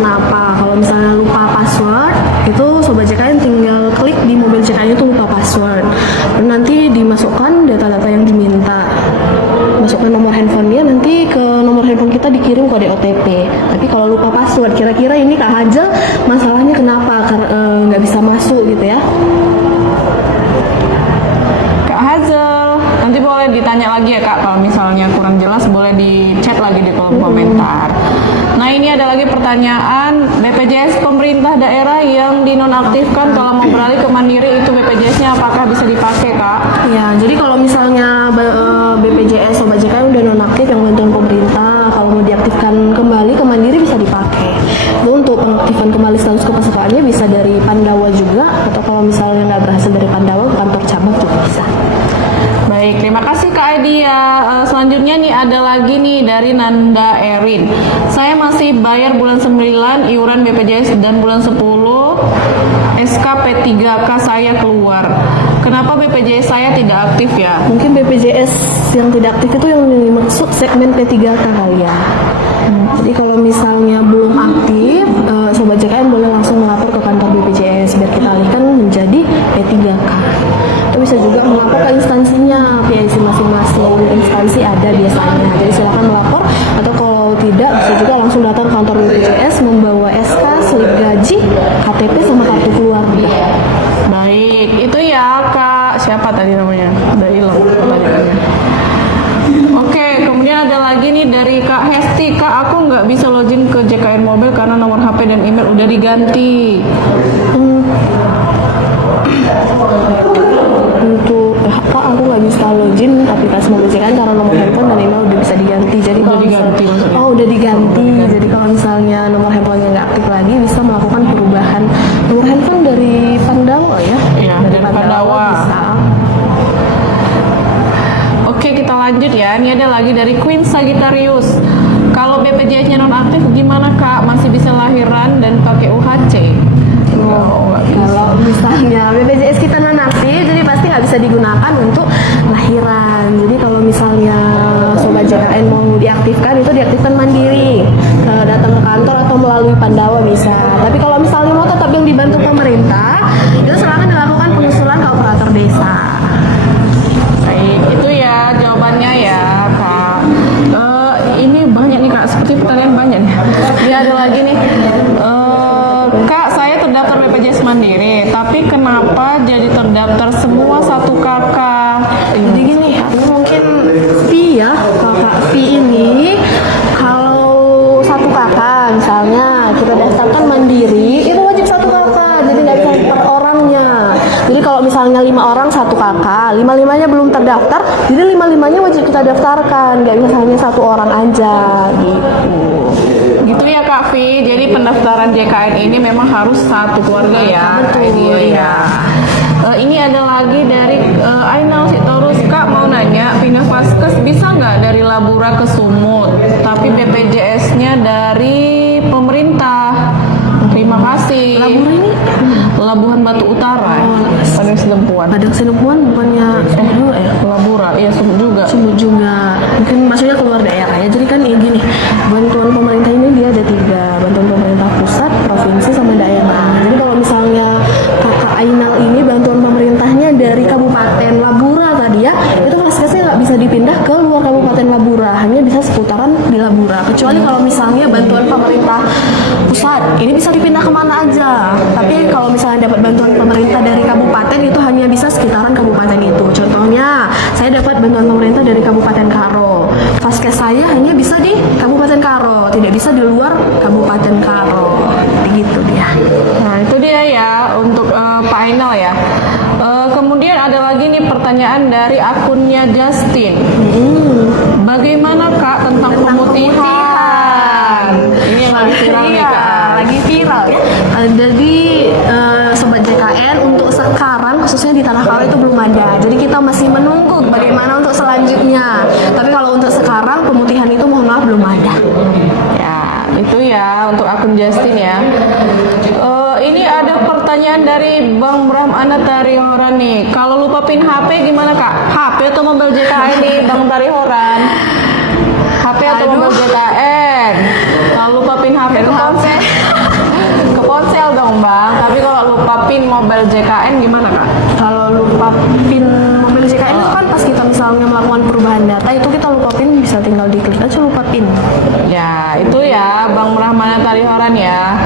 kenapa. Kalau misalnya lupa password, itu Sobat JKN tinggal klik di mobil JKN itu lupa password. Dan nanti dimasukkan data-data yang diminta. Masukkan nomor handphonenya, nanti ke nomor handphone kita dikirim kode OTP. Tapi kalau lupa password, kira-kira ini Kak Hazel masalahnya kenapa? Nggak bisa masuk gitu ya. Kak Hazel, nanti boleh ditanya lagi ya Kak, kalau misalnya kurang jelas boleh di chat lagi di kolom komentar. Nah ini ada lagi pertanyaan, BPJS pemerintah daerah yang dinonaktifkan kalau mau beralih ke mandiri, itu BPJS-nya apakah bisa dipakai Kak? Ya, jadi kalau misalnya BPJS Sobat JKN udah nonaktif yang bantuan pemerintah, kalau mau diaktifkan kembali ke mandiri bisa dipakai. Itu untuk pengaktifan kembali status kepesertaannya bisa dari Pandawa juga, atau kalau misalnya nggak berhasil dari Pandawa, kantor cabang juga bisa. Baik, terima kasih Kak Aidia. Selanjutnya nih ada lagi nih dari Nanda Erin. Saya masih bayar bulan 9 iuran BPJS dan bulan 10 SKP3K saya keluar. Kenapa BPJS saya tidak aktif ya? Mungkin BPJS yang tidak aktif itu yang dimaksud segmen P3K kali ya. Jadi kalau misalnya belum aktif, Sobat JKN boleh langsung melapor ke kantor BPJS biar kita alihkan menjadi P3K. Atau bisa juga melapor ke instansinya, PIC masing-masing instansi ada biasanya. Jadi silakan melapor, atau kalau tidak bisa juga langsung datang ke kantor BPJS membawa SK, slip gaji, KTP sama kartu keluarga. Baik, itu ya Kak. Siapa tadi namanya? Udah hilang pertanyaannya. Oke, kemudian ada lagi nih dari Kak Hesti. Kak, aku nggak bisa login ke JKN Mobil karena nomor HP dan email udah diganti. Untuk Kak, aku nggak bisa login aplikasi mobil JKN karena nomor handphone dan email udah bisa diganti. Jadi kalau diganti maksudnya? udah diganti. Jadi kalau misalnya nomor handphonenya nggak aktif lagi, bisa melakukan perubahan nomor handphone dari Pandawa ya. Iya, dari Pandawa. Bisa. Oke, kita lanjut ya. Ini ada lagi dari Queen Sagittarius. Kalau BPJS-nya nonaktif gimana Kak? Masih bisa lahiran dan pakai UHC? Kalau misalnya BPJS kita nonaktif, jadi pasti nggak bisa digunakan untuk lahiran. Jadi kalau misalnya Sobat JKN mau diaktifkan, itu diaktifkan mandiri, datang ke kantor atau melalui Pandawa bisa. Tapi kalau misalnya mau tetap yang dibantu pemerintah, itu silakan dilakukan pengusulan ke operator desa. Baik, itu ya jawabannya ya Kak. Ini banyak nih Kak, seperti pertanyaan banyak nih. Ini ada lagi nih. Kak, saya terdaftar BPJS Mandiri, tapi kenapa jadi terdaftar semua satu kakak? Jadi gini, ini mungkin fee ya, kakak fee ini kalau satu kakak misalnya kita daftarkan mandiri, itu wajib satu kakak, jadi nggak bisa per orangnya. Jadi kalau misalnya 5 orang satu kakak, 5-5-nya belum terdaftar, jadi 5-5-nya wajib kita daftarkan, nggak bisa hanya satu orang aja gitu. Gitu ya Kak Vi, jadi pendaftaran JKN ini memang harus satu keluarga ya. Betul ya. Ini ada lagi dari Ainal Sitorus. Kak mau nanya, pindah vaskes bisa nggak dari Labura ke Sumut, tapi BPJS-nya dari pemerintah? Terima kasih. Labura ini Labuhan Batu Utara, Padang Sidempuan. Padang Sidempuan bukannya Sumut ya? Labura, iya Sumut juga. Sumut juga, mungkin maksudnya keluar daerah ya. Jadi kan gini, bantuan pemerintah ini dia ada 3, bantuan pemerintah pusat, provinsi, sama daerah. Jadi kalau misalnya kakak Ainal ini bantuan pemerintahnya dari Kabupaten Labura tadi ya, itu vaskesnya nggak bisa dipindah ke luar Kabupaten Labura, hanya bisa seputaran di Labura. Kecuali kalau misalnya bantuan pemerintah pusat, ini bisa dipindah kemana aja. Tapi kalau misalnya dapat bantuan pemerintah dari kabupaten, itu hanya bisa sekitaran kabupaten itu. Contohnya, saya dapat bantuan pemerintah dari Kabupaten Karo. Vaskes saya hanya bisa di Kabupaten Karo, tidak bisa di luar Kabupaten Karo. Begitu dia. Nah itu dia ya untuk Pak Ainal ya. Kemudian ada lagi nih pertanyaan dari akunnya Justin. Bagaimana Kak tentang pemutihan? Ini yang lagi viral nih Kak. Lagi viral ya. Jadi Sobat JKN untuk sekarang khususnya di Tanah Karo itu belum ada. Jadi kita masih menunggu bagaimana untuk selanjutnya. Tapi kalau untuk sekarang pemutihan itu mohon maaf belum ada. Ya itu ya untuk akun Justin ya. Ini ada pertanyaan dari Bang Brahmana Tarihoran nih. Kalau lupa pin HP gimana Kak? HP atau mobil JKN nih Bang Tarihoran? HP atau mobil JKN? Kalau lupa pin HP itu PIN mobile JKN gimana Kak? Kalau lupa PIN mobil JKN itu kan pas kita misalnya melakukan perubahan data itu kita lupa PIN bisa tinggal diklik aja lupa PIN. Ya, itu ya Bang Rahmana Talihoran ya.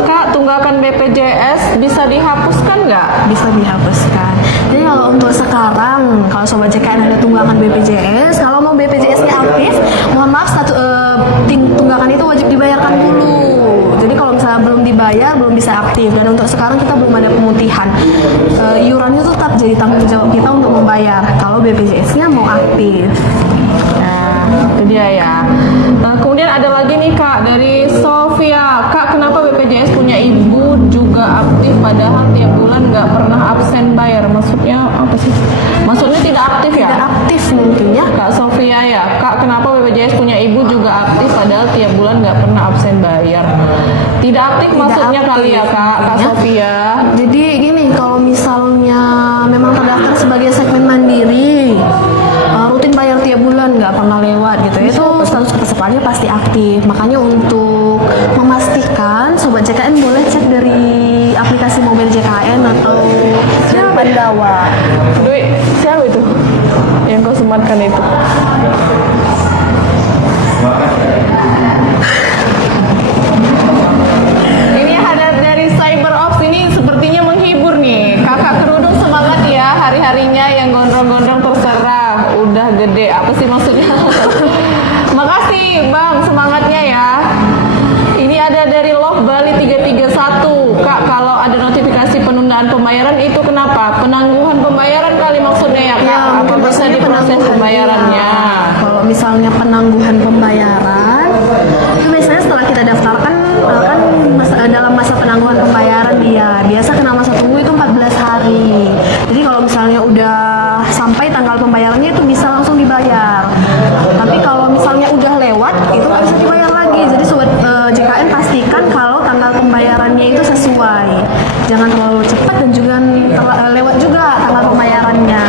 Kak, tunggakan BPJS bisa dihapuskan nggak? Bisa dihapuskan. Jadi kalau untuk sekarang, kalau sobat JKN ada tunggakan BPJS, kalau mau BPJS-nya aktif, mohon maaf tunggakan itu wajib dibayarkan dulu. Jadi kalau misalnya belum dibayar, belum bisa aktif. Dan untuk sekarang kita belum ada pemutihan. Iurannya tetap jadi tanggung jawab kita untuk membayar. Kalau BPJS-nya mau aktif. Nah, itu dia ya. Kemudian ada lagi nih Kak dari Sofia. Kak, kenapa BPJS punya ibu juga aktif padahal tiap bulan nggak pernah absen bayar? Maksudnya apa sih? Maksudnya tidak aktif ya? Tidak aktif mungkin ya. Kak Sofia ya. Kak, kenapa BPJS punya ibu juga aktif padahal tiap bulan nggak pernah absen bayar? Tidak aktif maksudnya aktif. kali ya Kak Sofia? Jadi gini, kalau misalnya memang terdaftar sebagai segmen mandiri, rutin bayar tiap bulan nggak pernah lewat gitu, itu status kepesertaannya pasti aktif. Makanya untuk memastikan sobat JKN boleh cek dari aplikasi mobil JKN atau dari Pandawa. Duit, siapa itu? Yang kau sematkan itu? Ini ada dari Cyber Ops, ini sepertinya menghibur nih. Kakak kerudung semangat ya, hari-harinya yang gondrong-gondrong terserah. Udah gede, apa sih maksudnya? Makasih Bang, semangatnya ya. Ini ada dari Love Bali 331. Kak, kalau ada notifikasi penundaan pembayaran itu kenapa? Penangguhan pembayaran kali maksudnya ya Kak? Ya, Apa mungkin bisa maksudnya diproses penangguhan. pembayarannya? Ya, kalau misalnya penangguhan pembayaran, itu biasanya setelah kita daftarkan kan dalam masa penangguhan pembayaran dia biasa kena masa tunggu itu 14 hari. Jadi kalau misalnya udah sampai tanggal pembayarannya itu bisa langsung dibayar. Tapi kalau misalnya udah lewat itu nggak bisa dibayar lagi. Jadi sobat JKN pastikan kalau tanggal pembayarannya itu sesuai. Jangan terlalu cepat dan juga lewat juga tanggal pembayarannya.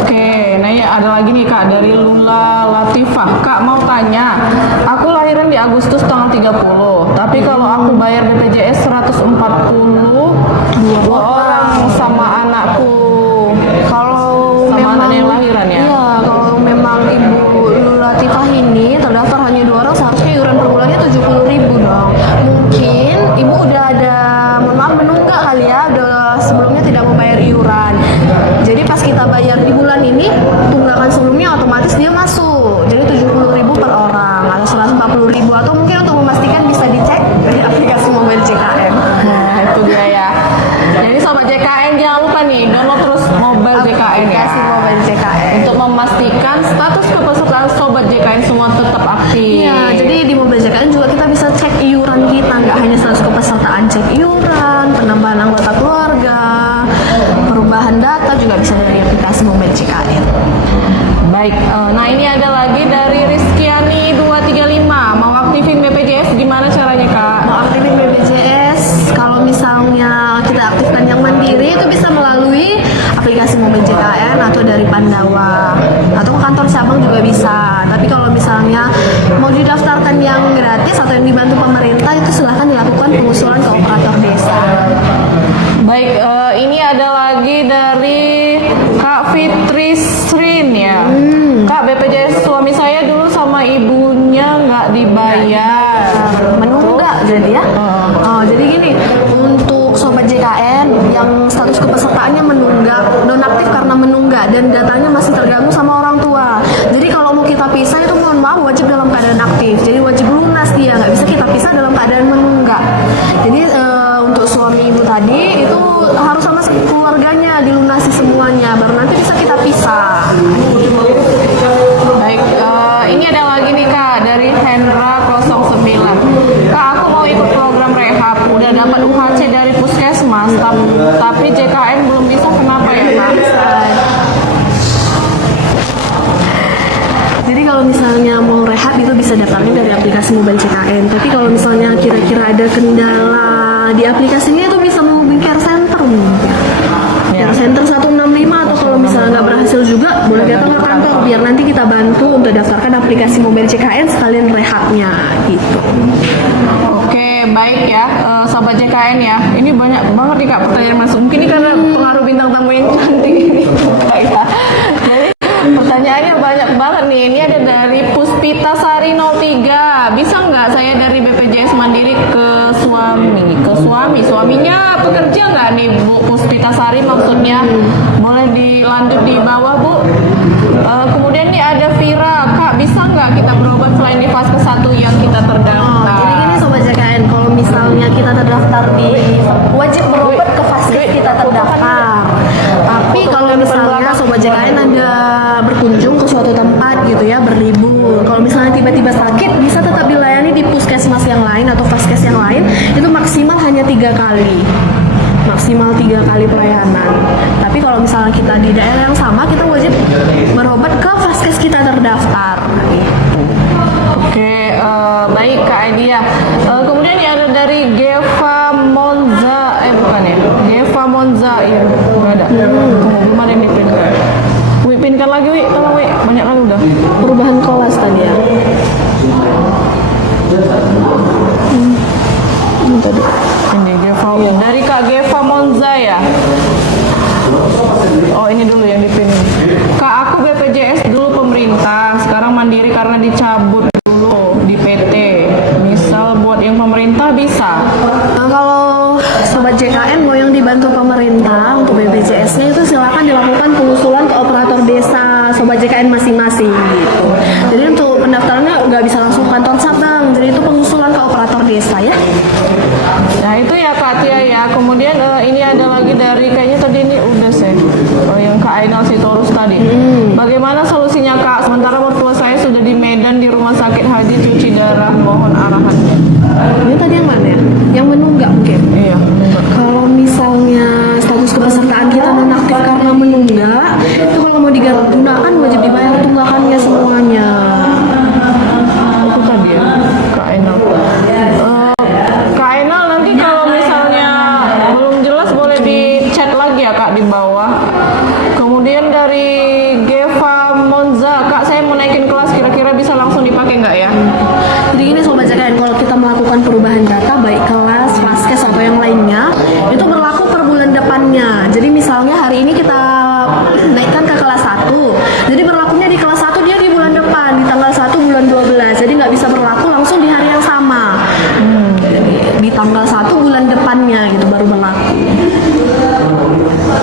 Oke, nah ya ada lagi nih Kak dari Lula Latifah. Kak mau tanya, aku lahiran di Agustus tanggal 30, tapi kalau aku bayar BPJS 140 dua orang sama anakku. Kalau Sama memang anaknya yang lahiran ya? Iya, kalau memang Ibu Latifah ini terdaftar hanya 2 orang, seharusnya iuran per bulannya 70.000 dong. Mungkin Ibu udah ada, mohon maaf, menunggak kali ya, udah sebelumnya tidak membayar iuran. Jadi pas kita bayar di bulan ini, tunggakan sebelumnya otomatis dia masuk. Jadi 70.000 per orang atau 140.000, atau mungkin untuk memastikan bisa dicek dari aplikasi mobil JKN. Nah itu dia ya. Jadi sobat JKN jangan lupa nih download terus mobile JKN ya. Aplikasi mobil JKN. Untuk memastikan status kepesertaan sobat JKN semua tetap aktif. Iya, jadi di mobil JKN juga kita bisa cek iuran kita, nggak hanya status kepesertaan, cek iuran, penambahan anggota keluarga, perubahan data juga bisa dari aplikasi mobil JKN. Baik, nah ini ada lagi dari Rizkyani 235. Mau aktifin BPJS gimana caranya Kak? Mau aktifin BPJS, kalau misalnya kita aktifkan yang mandiri itu bisa melalui aplikasi mobil JKN atau dari Pandawa atau ke kantor cabang juga bisa. Tapi kalau misalnya mau didaftarkan yang gratis atau yang dibantu pemerintah itu silahkan dilakukan pengusulan ke operator desa. Baik, ini ada lagi dari Kak Fitri Srin ya. Kak, BPJS suami saya dulu sama ibunya nggak dibayar. Menunggak jadi ya. Jadi gini, untuk sobat JKN yang status kepesertaannya menunggak, nonaktif karena menunggak dan datanya masih terganggu sama orang tua. Jadi kalau mau kita pisah itu mohon maaf wajib dalam keadaan aktif. Jadi wajib lunas dia, nggak bisa kita pisah dalam keadaan menunggak. Jadi untuk suami ibu tadi itu harus sama keluarganya dilunasi semuanya, baru nanti bisa kita pisah. Baik, ini ada lagi nih Kak dari Hendra 09. Kak, aku mau ikut program rehab, udah dapat UHC dari puskesmas, tapi JKN belum bisa, kenapa ya Kak? Jadi kalau misalnya mau rehab itu bisa daftarnya dari aplikasi mobil JKN. Tapi kalau misalnya kira-kira ada kendala di aplikasinya itu bisa menghubungi care center mungkin. Care center 165, atau kalau misalnya nggak berhasil juga boleh datang ke kantor biar nanti kita bantu untuk daftarkan aplikasi mobil JKN sekalian rehabnya gitu. Oke, baik ya, Sobat JKN. JKN ya. Ini banyak banget nih Kak pertanyaan masuk. Mungkin ini karena pengaruh bintang tamu yang cantik ini. Kak, ya. Jadi pertanyaannya banyak banget nih. Ini ada dari Puspita Sari 03. Bisa nggak saya dari BPJS Mandiri ke suami? Ke suami? Suaminya pekerja nggak nih Bu Puspita Sari maksudnya? Boleh dilanjut di bawah Bu. Kemudian nih ada Vira. Kak, bisa nggak kita berobat selain di fase 1 yang kita terdaftar? Jadi gini Sobat JKN, kalau misalnya kita terdaftar di wajib berobat ke vaskes kita terdaftar. Tapi kalau misalnya Sobat JKN ada berkunjung ke suatu tempat gitu ya, berlibur. Kalau misalnya tiba-tiba sakit, bisa tetap dilayani di puskesmas yang lain atau vaskes yang lain. Itu maksimal hanya 3 kali. Maksimal 3 kali pelayanan. Tapi kalau misalnya kita di daerah yang sama, kita wajib berobat ke vaskes kita terdaftar. Oke, baik Kak Aidia. Kemudian ya ada dari Geva Monza, bukan ya? Geva Monza, ya, nggak ada. Tunggu, belum ada yang dipinkan. Wi, pinkan lagi Wi, tolong Wi, banyak kali udah. Perubahan kelas tadi ya. Ini tadi. Ini Geva, dari Kak Geva Monza ya. Oh ini dulu yang dipilih. Kak, aku BPJS dulu pemerintah, sekarang mandiri karena dicabut dulu di PT. Misal buat yang pemerintah bisa. Nah, kalau Sobat JKN mau yang dibantu pemerintah untuk BPJS-nya itu silakan dilakukan pengusulan ke operator desa Sobat JKN masing-masing gitu. Jadi untuk pendaftarannya nggak bisa langsung ke kantor cabang, jadi itu pengusulan ke operator desa ya. Nah itu ya Kak Tia ya. Kemudian ini ada lagi dari kayaknya tadi ini udah sih. Yang Kak Ainal Sitorus tadi. Bagaimana solusinya Kak? Sementara mertua saya sudah di Medan di rumah sakit haji cuci darah. Mohon arahannya. Ini tadi yang mana ya? Yang menunggak mungkin. Iya. Kalau misalnya status kepesertaan kita nonaktif karena menunggak, itu kalau mau digunakan wajib dibayar tunggakannya semuanya. Itu tadi ya Kak Ainal. Kak Ainal nanti kalau misalnya belum jelas boleh di chat lagi ya Kak di bawah. Kemudian dari Geva Monza, Kak saya mau naikin kelas kira-kira bisa langsung dipakai nggak ya? Jadi gini Sobat JKN, kalau kita melakukan perubahan data baik kelas, vaskes atau yang lainnya, itu berlaku per bulan depannya. Jadi misalnya hari ini kita naikkan ke kelas 1, jadi berlakunya di kelas 1 dia di bulan depan, di tanggal 1 bulan 12. Jadi nggak bisa berlaku langsung di hari yang sama. Jadi di tanggal 1 bulan depannya gitu baru berlaku.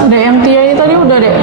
Udah yang Tia ini tadi udah deh.